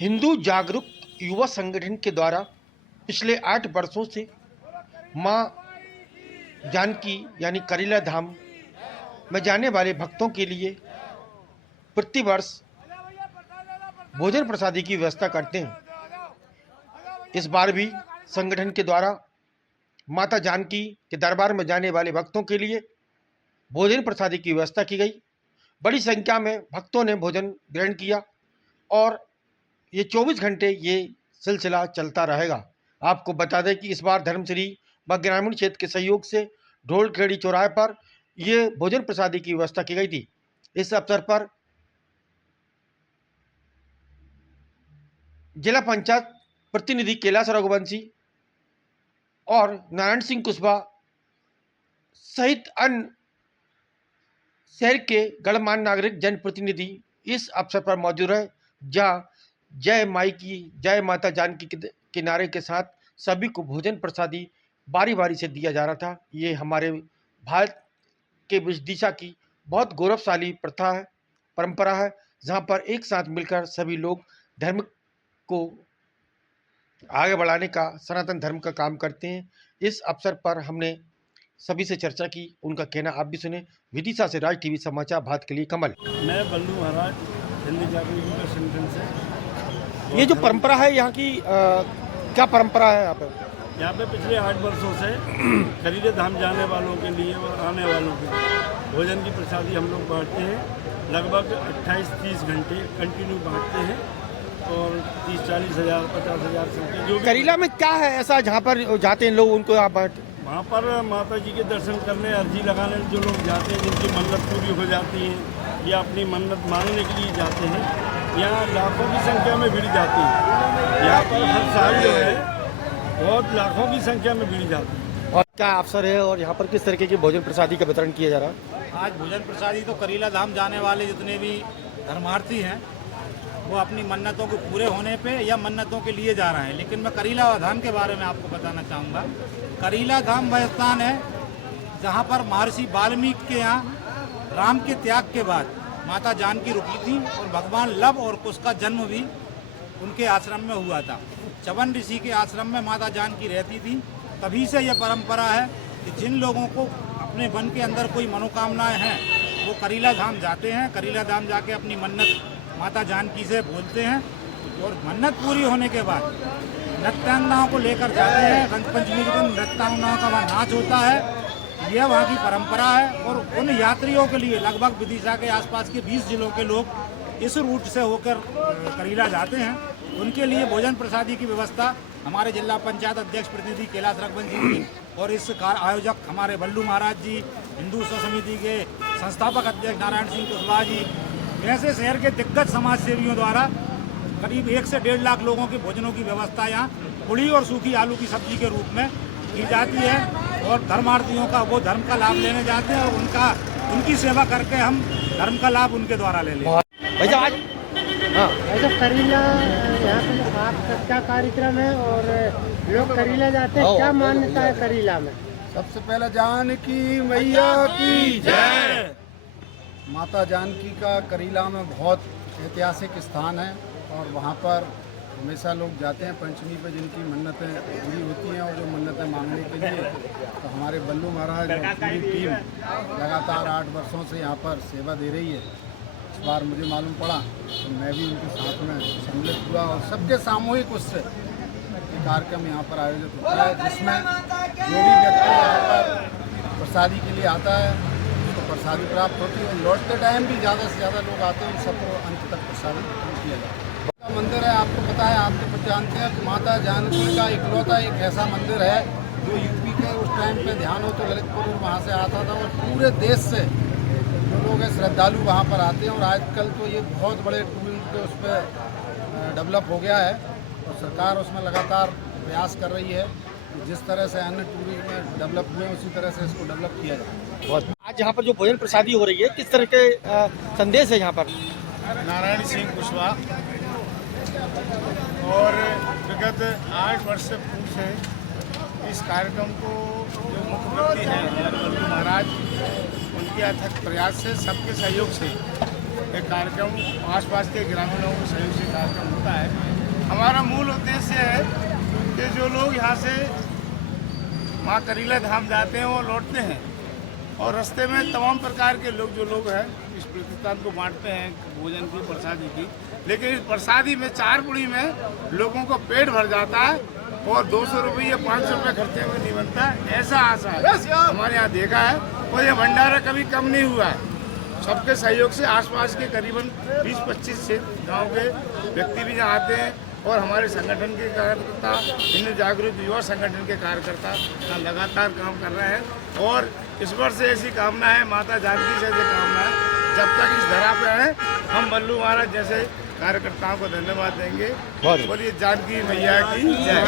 हिंदू जागरूक युवा संगठन के द्वारा पिछले 8 वर्षों से मां जानकी यानी करीला धाम में जाने वाले भक्तों के लिए प्रतिवर्ष भोजन प्रसादी की व्यवस्था करते हैं। इस बार भी संगठन के द्वारा माता जानकी के दरबार में जाने वाले भक्तों के लिए भोजन प्रसादी की व्यवस्था की गई। बड़ी संख्या में भक्तों ने भोजन ग्रहण किया और ये 24 घंटे ये सिलसिला चलता रहेगा। आपको बता दें कि इस बार धर्मश्री व ग्रामीण क्षेत्र के सहयोग से ढोलखेड़ी चौराहे पर ये भोजन प्रसादी की व्यवस्था की गई थी। इस अवसर पर जिला पंचायत प्रतिनिधि कैलाश रघुवंशी और नारायण सिंह कुशवाहा सहित अन्य शहर के गणमान्य नागरिक जनप्रतिनिधि इस अवसर पर मौजूद रहे, जहां जय माई की जय माता जानकी के नारे के साथ सभी को भोजन प्रसादी बारी बारी से दिया जा रहा था। ये हमारे भारत के विदिशा की बहुत गौरवशाली प्रथा है, परंपरा है, जहां पर एक साथ मिलकर सभी लोग धर्म को आगे बढ़ाने का, सनातन धर्म का काम करते हैं। इस अवसर पर हमने सभी से चर्चा की, उनका कहना आप भी सुने। विदिशा से राज टीवी समाचार भारत के लिए कमल। मैं बल्लू महाराज हिंदी जागरूक युवा संगठन से। ये जो परंपरा है यहाँ की क्या परंपरा है यहाँ पे पिछले 8 वर्षों से करीला धाम जाने वालों के लिए और आने वालों के लिए भोजन की प्रसादी हम लोग बांटते हैं। लगभग 28-30 घंटे कंटिन्यू बांटते हैं और 30-40 हज़ार 50 हज़ार संख्या जो करीला में क्या है ऐसा जहाँ पर जाते हैं लोग, उनको आप बांट? वहाँ पर माता जी के दर्शन करने, अर्जी लगाने जो लोग जाते हैं, जिनकी मन्नत पूरी हो जाती है या अपनी मन्नत मांगने के लिए जाते हैं, यहाँ लाखों की संख्या में भीड़ जाती है। यहाँ पर हर साल जो है बहुत लाखों की संख्या में भीड़ जाती है। और क्या अवसर है और यहाँ पर किस तरीके की भोजन प्रसादी का वितरण किया जा रहा है? आज भोजन प्रसादी तो करीला धाम जाने वाले जितने भी धर्मार्थी हैं वो अपनी मन्नतों के पूरे होने पे या मन्नतों के लिए जा रहे हैं। लेकिन मैं करीला धाम के बारे में आपको बताना चाहूँगा। करीला धाम वह स्थान है जहाँ पर महर्षि वाल्मीकि के यहाँ राम के त्याग के बाद माता जानकी रुकी थी और भगवान लव और कुश का जन्म भी उनके आश्रम में हुआ था। चवन ऋषि के आश्रम में माता जानकी रहती थी। तभी से यह परंपरा है कि जिन लोगों को अपने मन के अंदर कोई मनोकामनाएं हैं वो करीला धाम जाते हैं। करीला धाम जाके अपनी मन्नत माता जानकी से बोलते हैं और मन्नत पूरी होने के बाद नृत्यांगनाओं को लेकर जाते हैं। रंग पंचमी के दिन नृत्यांगनाओं का वहाँ नाच होता है। यह वहाँ की परंपरा है और उन यात्रियों के लिए लगभग विदिशा के आसपास के 20 जिलों के लोग इस रूट से होकर करीला जाते हैं। उनके लिए भोजन प्रसादी की व्यवस्था हमारे जिला पंचायत अध्यक्ष प्रतिनिधि कैलाश रघुवंशी जी और इस आयोजक हमारे बल्लू महाराज जी, हिंदू समिति के संस्थापक अध्यक्ष नारायण सिंह कुशवाहा जी, ऐसे शहर के दिग्गज समाज सेवियों द्वारा करीब 1 से 1.5 लाख लोगों के भोजनों की व्यवस्था यहाँ पूड़ी और सूखी आलू की सब्जी के रूप में की जाती है और धर्मार्थियों का वो धर्म का लाभ लेने जाते हैं और उनकी सेवा करके हम धर्म का लाभ उनके द्वारा ले लें। ऐसा करीला यहाँ पे आपका क्या कार्यक्रम है और लोग करीला जाते हैं, क्या मान्यता है करीला में? सबसे पहले जानकी मैया की जय। माता जानकी का करीला में बहुत ऐतिहासिक स्थान है और वहाँ पर हमेशा लोग जाते हैं पंचमी पे जिनकी मन्नतें पूरी होती हैं और जो मन्नतें मांगने के लिए। तो हमारे बल्लू महाराज और पूरी टीम लगातार 8 वर्षों से यहाँ पर सेवा दे रही है। इस बार मुझे मालूम पड़ा तो मैं भी उनके साथ में सम्मिलित हुआ और सबके सामूहिक उससे एक कार्यक्रम यहाँ पर आयोजित होता है जिसमें जो भी व्यक्ति यहाँ पर प्रसादी के लिए आता है उसको प्रसादी प्राप्त होती है। लौटते टाइम भी ज़्यादा से ज़्यादा लोग आते हैं, उन सबको अंत तक प्रसादी किया जाता है। मंदिर है, आपको पता है, आप जानते हैं कि माता जानकी का इकलौता एक ऐसा मंदिर है जो यूपी के उस टाइम पे ध्यान हो तो ललितपुर और वहाँ से आता था और पूरे देश से जो लोग हैं श्रद्धालु वहाँ पर आते हैं और आजकल तो ये बहुत बड़े टूरिज्म के उस पर डेवलप हो गया है और सरकार उसमें लगातार प्रयास कर रही है कि जिस तरह से अन्य टूरिज्म में डेवलप हुए उसी तरह से इसको डेवलप किया जाए। आज यहाँ पर जो भोजन प्रसादी हो रही है किस तरह के संदेश है यहाँ पर? नारायण सिंह कुशवाहा और विगत 8 वर्ष से पूर्व से इस कार्यक्रम को जो मुख्य व्यक्ति हैं बल्लू महाराज, उनके अथक प्रयास से सबके सहयोग से एक कार्यक्रम आसपास के ग्रामीणों के सहयोग से कार्यक्रम होता है। यहाँ से माँ करीला धाम जाते हैं और लौटते हैं, और रास्ते में तमाम प्रकार के जो लोग हैं इस प्रतिष्ठान को बांटते हैं भोजन की, प्रसादी की। लेकिन इस प्रसादी में 4 पुड़ी में लोगों को पेट भर जाता है और 200 रुपये या 500 रुपये खर्चे में नहीं बनता है, ऐसा आशा है हमारे यहाँ देखा है। और ये भंडारा कभी कम नहीं हुआ है। सबके सहयोग से आसपास के करीबन 20-25 से गाँव के व्यक्ति भी यहाँ आते हैं, और हमारे संगठन के कार्यकर्ता, हिंदू जागरूक युवा संगठन के कार्यकर्ता यहाँ लगातार काम कर रहे हैं। और इस वर्ष से ऐसी कामना है, माता जानकी से ऐसी कामना है, जब तक इस धरा पे हैं हम बल्लू महाराज जैसे कार्यकर्ताओं को धन्यवाद देंगे। बोलिए जानकी मैया की जय।